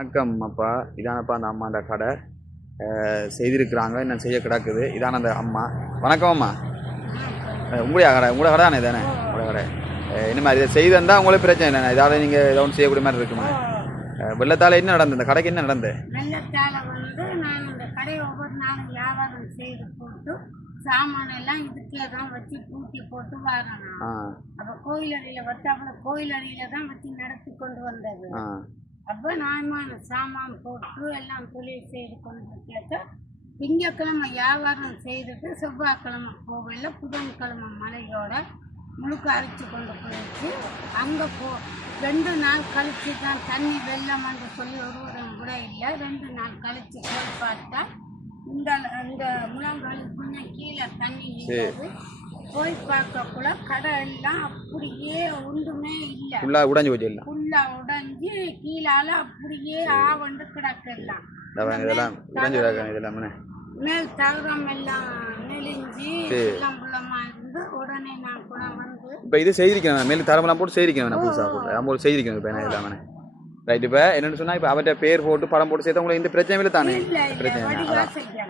வணக்கம் அப்பா. இதானப்பா அந்த அம்மா அந்த கடை செய்திருக்கிறாங்க, இன்னும் செய்ய கிடக்குது. இதான அந்த அம்மா. வணக்கம் அம்மா. உங்களுடைய கடை தானே தானே உங்களோட கடை. இந்த மாதிரி இதை செய்திருந்தா உங்களுக்கு பிரச்சனை இல்லை, ஏதாவது நீங்கள் ஏதோ ஒன்று செய்யக்கூடிய மாதிரி இருக்குமா? வெள்ளத்தால் என்ன நடந்தது, இந்த கடைக்கு என்ன நடந்தது? வெள்ளத்தால் நான் இந்த கடையை ஒவ்வொரு நாளும் வியாபாரம் செய்து போட்டு சாமான எல்லாம் இதுக்குள்ள தான் வச்சு பூட்டி போட்டு வரணும். அப்போ கோயிலடியில் வச்சாப்புல கோயிலடியில தான் வச்சு நடத்தி கொண்டு வந்தது. அப்போ நார்மான சாமான் போட்டு எல்லாம் தொழில் செய்து கொண்டு கேட்ட திங்கக்கிழமை வியாபாரம் செய்துட்டு செவ்வாய்க்கிழமை கோவிலில் புதன்கிழமை மலையோட முழுக்க அரைச்சி கொண்டு போயிடுச்சு. அங்கே 2 நாள் கழிச்சு தான் தண்ணி வெள்ளம் என்று சொல்லி ஒருவரும் கூட இல்லை. 2 நாள் கழிச்சு போய் பார்த்தா இந்த முழங்காலுக்குள்ள கீழே தண்ணி நிற்கிறது. போய் பார்க்கக்குள்ள கடை எல்லாம் அப்படியே ஒன்றுமே இல்லை, ஃபுல்லா உடைஞ்சு போச்சு. இல்லை ஃபுல்லா உடைஞ்சு கீழால அப்படியே ஆவண்டு கிடக்கலாம். மேல் தகரம் எல்லாம் நெளிஞ்சு எல்லாம் புள்ளமா இருந்து உடனே நான் கூட வந்து இப்போ இது செய்திருக்கேன், மேலே தரமெல்லாம் போட்டு செய்திருக்கேன், புதுசாக போட்டு நம்ம ஒரு செய்திருக்கேன். இப்போ என்ன இல்லாம ரைட். இப்போ என்னென்னு சொன்னால், இப்போ அவர்கிட்ட பேர் போட்டு படம் போட்டு சேர்த்து உங்களுக்கு இந்த பிரச்சனை இல்லை தானே? பிரச்சனை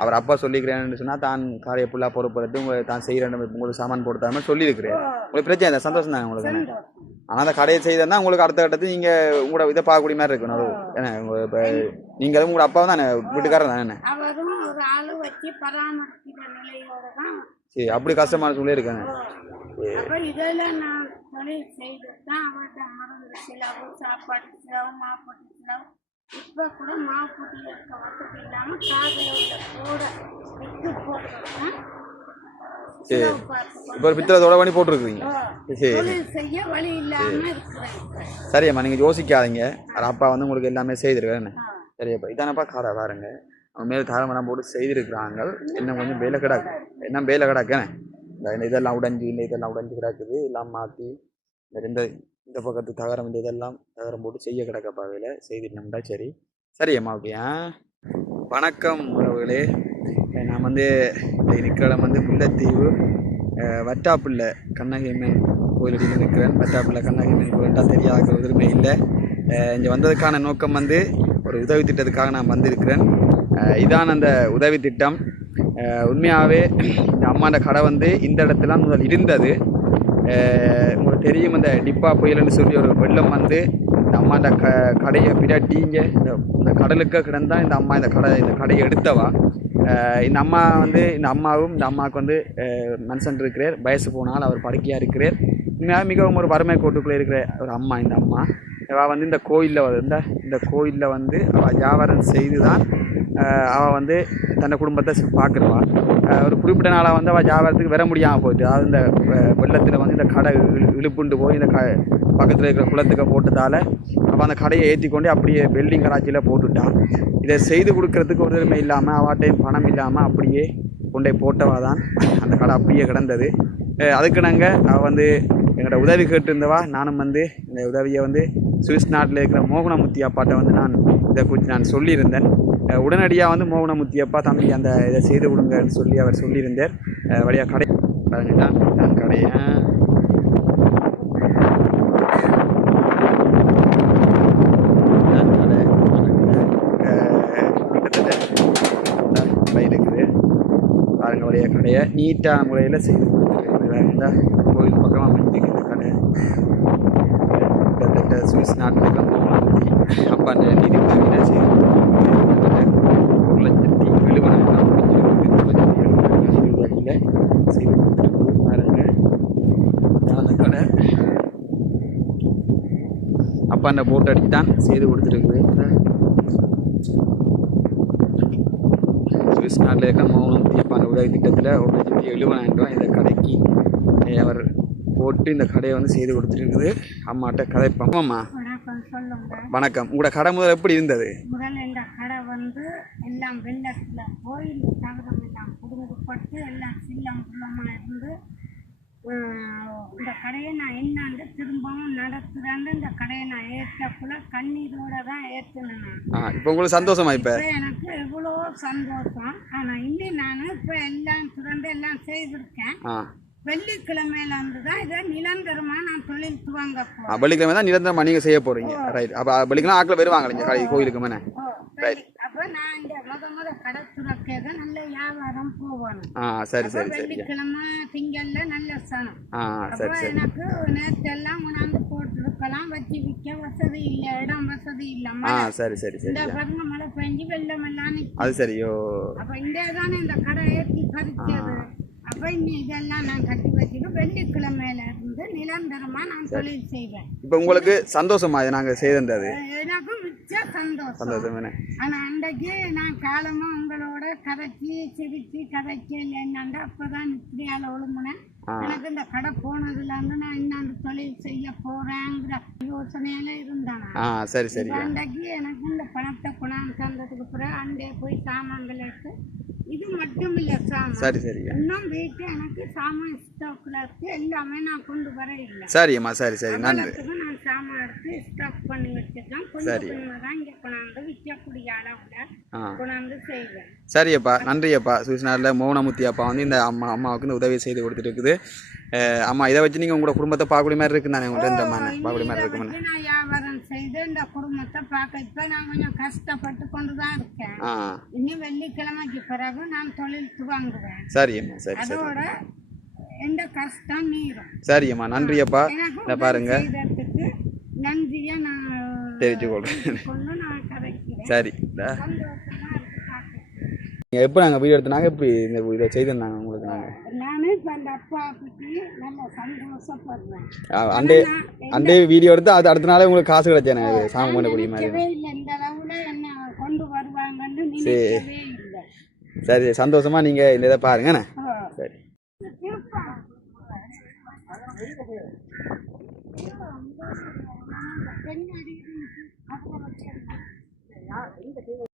அவர் அப்பா சொல்லிக்கிறேன்னு சொன்னால் தான் காரையை ஃபுல்லாக பொறுப்படுத்து உங்களை தான் செய்கிறேன், உங்களுக்கு சாமான் போட்டு சொல்லியிருக்கிறேன். உங்களுக்கு பிரச்சனை இல்லை, சந்தோஷம் தானே உங்களுக்கு? ஆனால் அந்த கடையை செய்தா உங்களுக்கு அடுத்த கட்டத்துக்கு நீங்கள் உங்களோட இதை பார்க்கக்கூடிய மாதிரி இருக்கணும். அது ஏன்னா உங்கள் இப்போ நீங்கள் உங்களோட அப்பா தானே, வீட்டுக்காரர் தானே? சரி, அப்படி கஷ்டமான சூழ்நிலை இருக்காங்க. இதெல்லாம் நான் தொழில் செய்து தான் அவர்கிட்ட மருந்து செலவு, சாப்பாட்டு செலவு, மாப்பாட்டு செலவு. இப்போ கூட மாப்பூட்டி இருக்க வசதி இல்லாமல் காதில் உள்ள கூட விட்டு போட்டுருக்கேன். இப்போ பித்தளத்தோட பண்ணி போட்டுருக்குறீங்க. தொழில் செய்ய வழி இல்லாமல் இருக்கிறேன். சரியம்மா, நீங்கள் யோசிக்காதீங்க. அப்பா வந்து உங்களுக்கு எல்லாமே செய்திருக்கேன். சரியப்பா, இதானப்பா காரை பாருங்க, மேலே தாரமெல்லாம் போட்டு செய்திருக்கிறாங்க. இன்னும் கொஞ்சம் வேலை கிடக்கு, என்ன வேலை கிடக்குன்னு இதெல்லாம் உடைஞ்சி இல்லை, இதெல்லாம் உடைஞ்சி கிடக்குது. எல்லாம் மாற்றி இந்த பக்கத்து தகரம் இதெல்லாம் தகரம் போட்டு செய்ய கிடக்கப்பா வேலை செய்திட்டோம்டா. சரி சரியம்மா, ஓகே. வணக்கம் உறவுகளே. நான் வந்து நிற்கிற இடம் வந்து முல்லைத்தீவு வட்டாப்பிள்ளை கண்ணகியம்மன் கோயிலடியில் நிற்கிறேன். வட்டாப்பிள்ளை கண்ணகியம்மன் கோயில்டா தெரியாத எதுவுமே இல்லை. இங்கே வந்ததுக்கான நோக்கம் வந்து ஒரு உதவி திட்டத்துக்காக நான் வந்திருக்கிறேன். இதான் அந்த உதவி திட்டம். உண்மையாகவே இந்த அம்மாண்ட கடை வந்து இந்த இடத்துல முதல் இருந்தது. உங்களுக்கு தெரியும், இந்த டிப்பா புயல்னு சொல்லி ஒரு வெள்ளம் வந்து இந்த அம்மாண்ட கடையை பிராட்டி இங்கே இந்த கடலுக்கு கிடந்தால் இந்த அம்மா இந்த கடையை எடுத்தவா. இந்த அம்மா வந்து இந்த அம்மாவுக்கு வந்து மனுஷன் இருக்கிறார், வயசு போனால் அவர் படுக்கையாக இருக்கிறார். உண்மையாக மிகவும் ஒரு வறுமை கோட்டுக்குள்ளே இருக்கிற ஒரு அம்மா. இந்த அம்மா அவள் வந்து இந்த கோயிலில் வந்து அவள் வியாபாரம் செய்து தான் அவள் வந்து தன்னை குடும்பத்தை பார்க்குறவா. ஒரு குறிப்பிட்ட நாளாக வந்து அவள் வியாபாரத்துக்கு வர முடியாமல் போயிட்டு, அதாவது இந்த வெள்ளத்தில் வந்து இந்த கடை இழுப்புண்டு போய் இந்த பக்கத்தில் இருக்கிற குளத்துக்கு போட்டதால் அவள் அந்த கடையை ஏற்றி கொண்டு அப்படியே வெல்டிங் கராச்சியில் போட்டுட்டான். இதை செய்து கொடுக்கறதுக்கு ஒரு திறமை இல்லாமல், அவட்டையும் பணம் இல்லாமல் அப்படியே கொண்டே போட்டவா தான் அந்த கடை அப்படியே கிடந்தது. அதுக்கு நாங்கள் அவள் வந்து என்னோட உதவி கேட்டிருந்தவா. நானும் வந்து இந்த உதவியை வந்து சுவிஸ் நாட்டில் இருக்கிற மோகனமுத்தி அப்பாட்ட வந்து நான் இதை குறித்து நான் சொல்லியிருந்தேன். உடனடியாக வந்து மோகனமுத்தி அப்பா தம்பி அந்த இதை செய்து கொடுங்கன்னு சொல்லி அவர் சொல்லியிருந்தார். வழியாக கடை நான் கடையை இருக்குது பாருங்க. வழியாக கடையை நீட்டான முறையில் செய்து கொடுத்துருக்கேன். கோயில் பக்கமாக அமைஞ்சிருக்கு கடை. கிட்டத்தட்ட சுவிஸ் நாட்டில் இருக்கிற மோகனமுத்தி அப்பா நிதி உதவியில் செய்து 1,70,000 செய்து கொடுத்துருக்கு பாருங்க. அந்த கடை அப்பாண்ட போட்டு அடிச்சு தான் செய்து கொடுத்துருக்குது. சுவிஸ் நாட்டில் இருக்க மோகனமுத்தி அப்பாண்ட உதவி திட்டத்தில் 1,70,000 இந்த கடைக்கு அவர் போட்டு இந்த கடையை வந்து செய்து கொடுத்துருக்குது. அம்மாட்ட கதைப்போம். அம்மா வணக்கம். உங்களோட கடை முதல் எப்படி இருந்தது? முதல்ல இந்த கடை வந்து எல்லாம் வெள்ளத்தில் போய் இந்த தகரம் எல்லாம் குடும்பப்பட்டு எல்லாம் சில்லம் புள்ளமாக இருந்து இந்த கடையை நான் என்னாண்டு திரும்பவும் நடத்துகிறேன்னு இந்த கடையை நான் ஏற்றக்குள்ள கண்ணீரோட தான் ஏற்றினேன். இப்போ உங்களுக்கு சந்தோஷமா? இப்போ எனக்கு எவ்வளோ சந்தோஷம். ஆனால் இன்னும் நான் இப்போ எல்லாம் திறந்து எல்லாம் செய்திருக்கேன். வெள்ளிக்கிழமையில இருந்து தான் இதை நிரந்தரமா நான் தொழில் துவங்க போறேன். வெள்ளிக்கிழமை தான் நிரந்தரமாக நீங்கள் செய்ய போகிறீங்க. ரைட். அப்போ வெள்ளிக்கிழமை ஆட்கள் வருவாங்க நீங்கள் கோயிலுக்கு மேலே. அப்ப நான் இந்த முத கடை துறக்க நல்ல வியாபாரம் போகணும். சரி சரி சரி. வெள்ளிக்கிழமை திங்கள்ல நல்ல சனம். சரி சரி. எனக்கு நேற்றெல்லாம் கொண்டாந்து போட்டுருக்கலாம், வச்சு விற்க வசதி இல்லை, இடம் வசதி இல்லாம. சரி சரி சரி. இந்த பருவ மழை பெஞ்சு வெள்ளம் எல்லாம் அது சரியோ. அப்ப இந்த தானே இந்த கடை ஏற்றி பறிச்சது. அப்ப இன்னும் இதெல்லாம் நான் கட்டி வச்சுட்டு வெள்ளிக்கிழமையில இருந்து நிரந்தரமா நான் தொழில் செய்வேன். இப்ப உங்களுக்கு சந்தோஷமா இது நாங்க செய்தது? எனக்கு மிச்ச சந்தோஷம். ஆனா அன்றைக்கு நான் காலமா உங்களோட கதைச்சி சிரிச்சு கதைக்கல என்னண்டா அப்பதான் இப்படியால ஒழுங்குனேன். எனக்கு இந்த கடை போனதுல இருந்து நான் இன்னொரு தொழில் செய்ய போறேங்கிற யோசனையில இருந்தேன். சரி சரி. அன்றைக்கு எனக்கு இந்த பணத்தை கொண்டாந்து தந்ததுக்கு பிறகு அண்டே போய் சாமான்கள் எடுத்து இது மட்டும் இல்ல சாமான். சரி சரி. இன்னும் வீட்டு எனக்கு சாமான் ஸ்டாக்ல இருக்கு, எல்லாமே நான் கொண்டு வர இல்லை. சரிம்மா சரி சரி. நன்றி. நான் சாமான் எடுத்து ஸ்டாக் பண்ணி வச்சிருக்கேன். கொஞ்சம் கொஞ்சம் தான் இங்க கொண்டாந்து விற்கக்கூடிய அளவுல கொண்டாந்து செய்வேன். சரியப்பா, நன்றியப்பா. சூசனாரில் மோகனமுத்தி அப்பா வந்து இந்த அம்மாவுக்கு இந்த உதவி செய்து கொடுத்துட்டு இருக்குது. அம்மா இதை வச்சு நீங்கள் உங்களோட குடும்பத்தை பார்க்கக்கூடிய மாதிரி இருக்கு தானே? உங்கள்கிட்ட பார்க்கக்கூடிய மாதிரி இருக்கு. நான் வியாபாரம் செய்து இந்த குடும்பத்தை பார்க்க இப்போ நான் கொஞ்சம் கஷ்டப்பட்டு கொண்டு தான் இருக்கேன். இன்னும் வெள்ளிக்கிழமைக்கு பிறகு நான் தொழில் துவங்குவேன். சரியம்மா சரி. அதோட எந்த கஷ்டம் நீரும். சரியம்மா நன்றியப்பா. இதை பாருங்க, நன்றியை நான் தெரிவிச்சு கொள்றேன். கொண்டு நான் கதைக்கிறேன். சரி. நீங்கள் எப்போ நாங்கள் வீடியோ எடுத்தனாங்க எப்படி இந்த இதை செய்திருந்தாங்க உங்களுக்கு? நானே இப்போ அந்த அப்பா பற்றி நல்ல சந்தோஷப்படுறேன். அண்டே வீடியோ எடுத்து அது அடுத்த நாளே உங்களுக்கு காசு கிடைச்சேன் சாமி பண்ணக்கூடிய மாதிரி. இல்லை இந்த அளவில் என்ன கொண்டு வருவாங்கன்னு நினைக்கவே இல்லை. சரி சந்தோஷமா நீங்கள் இந்த இதை பாருங்கண்ணே. சரி.